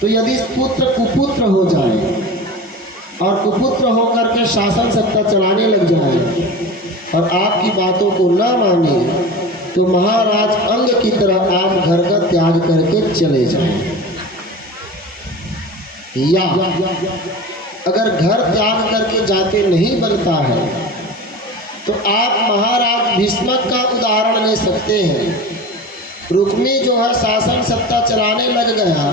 तो यदि पुत्र कुपुत्र हो जाए और कुपुत्र होकर के शासन सत्ता चलाने लग जाए और आपकी बातों को न माने तो महाराज अंग की तरह आप घर का त्याग करके चले जाएं। या अगर घर त्याग करके जाते नहीं बनता है तो आप महाराज भीष्मक का उदाहरण ले सकते हैं। रुक्मी जो है शासन सत्ता चलाने लग गया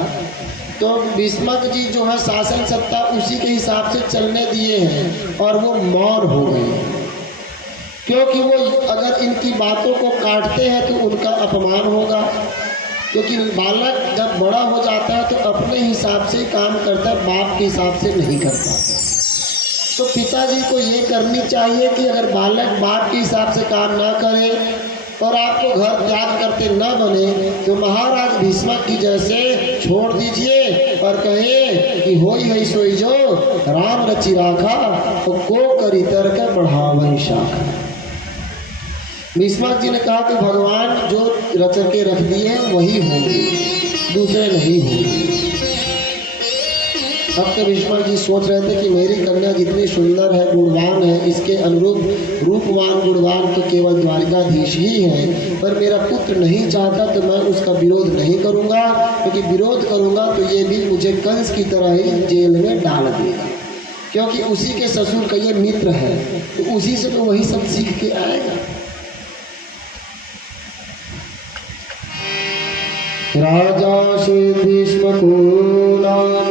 तो भीष्मक जी जो है शासन सत्ता उसी के हिसाब से चलने दिए हैं और वो मौन हो गए, क्योंकि वो अगर इनकी बातों को काटते हैं तो उनका अपमान होगा। क्योंकि बालक जब बड़ा हो जाता है तो अपने हिसाब से काम करता है, बाप के हिसाब से नहीं करता। तो पिताजी को ये करनी चाहिए कि अगर बालक बाप के हिसाब से काम ना करे और आपको घर त्याग करते न बने तो महाराज भीष्मक की जैसे छोड़ दीजिए और कहे कि होई है सोई जो राम रचि राखा तो को करी तर्क बढ़ावन शाखा। भीष्मक जी ने कहा कि भगवान जो रच के रख दिए वही होंगे, दूसरे नहीं होंगे। अब तो भीष्मक जी सोच रहे थे कि मेरी कन्या जितनी सुंदर है, गुणवान है, इसके अनुरूप रूपवान गुणवान तो केवल द्वारिकाधीश ही है, पर मेरा पुत्र नहीं चाहता तो मैं उसका विरोध नहीं करूंगा, क्योंकि विरोध करूंगा तो ये भी मुझे कंस की तरह ही जेल में डाल देगा, क्योंकि उसी के ससुर का ये मित्र है, तो उसी से तो वही सब सीख के आएगा। राजा श्री भीष्म को नाम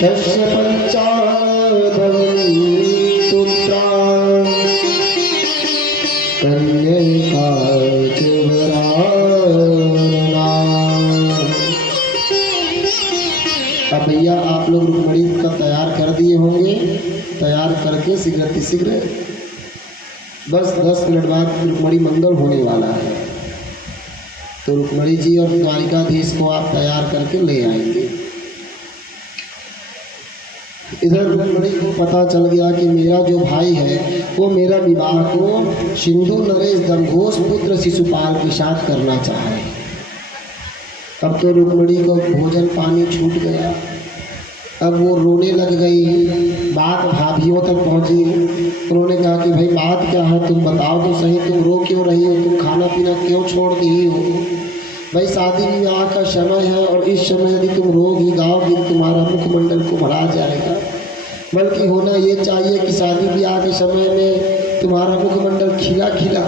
तस्य अब भैया आप लोग रुक्मणी का तैयार कर दिए होंगे, तैयार करके शीघ्र बस 10 मिनट बाद रुक्मणी मंगल होने वाला है, तो रुक्मणी जी और द्वारिकाधीश को आप तैयार करके ले आएंगे। इधर रुक्मणी को पता चल गया कि मेरा जो भाई है वो मेरा विवाह को सिंधु नरेश दमघोष पुत्र शिशुपाल के साथ करना चाहे। अब तो रुक्मणी को भोजन पानी छूट गया, अब वो रोने लग गई। बात भाभियों तक पहुंची, उन्होंने कहा कि भाई बात क्या है, तुम बताओ तो सही, तुम रो क्यों रही हो, तुम खाना पीना क्यों छोड़ दी हो। भाई शादी विवाह का समय है और इस समय यदि तुम रोगी गाओगी तुम्हारा मुखमंडल को भरा जाएगा, बल्कि होना ये चाहिए कि शादी विवाह के समय में तुम्हारा मुखमंडल खिला खिला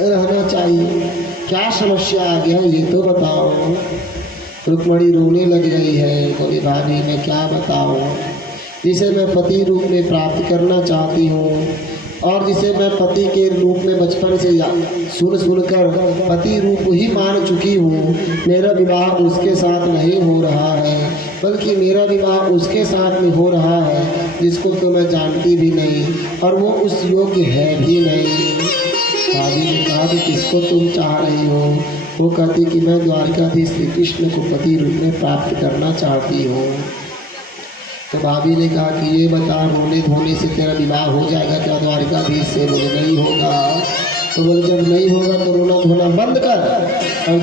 रहना चाहिए। क्या समस्या आ गया ये तो बताओ। रुक्मणी रोने लग गई है, बोली भाभी मैं क्या बताऊँ, जिसे मैं पति रूप में प्राप्त करना चाहती हूँ और जिसे मैं पति के रूप में बचपन से सुनकर पति रूप ही मान चुकी हूँ, मेरा विवाह उसके साथ नहीं हो रहा है, बल्कि मेरा विवाह उसके साथ में हो रहा है जिसको तो मैं जानती भी नहीं और वो उस योग्य है भी नहीं। भाभी ने कहा कि किसको तुम चाह रही हो। वो कहती कि मैं द्वारिकाधीश श्री कृष्ण को पति रूप में प्राप्त करना चाहती हूँ। तो भाभी ने कहा कि ये बता रोने धोने से तेरा विवाह हो जाएगा क्या द्वारिकाधीश से। बोले नहीं होगा। तो बोले जब नहीं होगा तो रोना धोना बंद कर और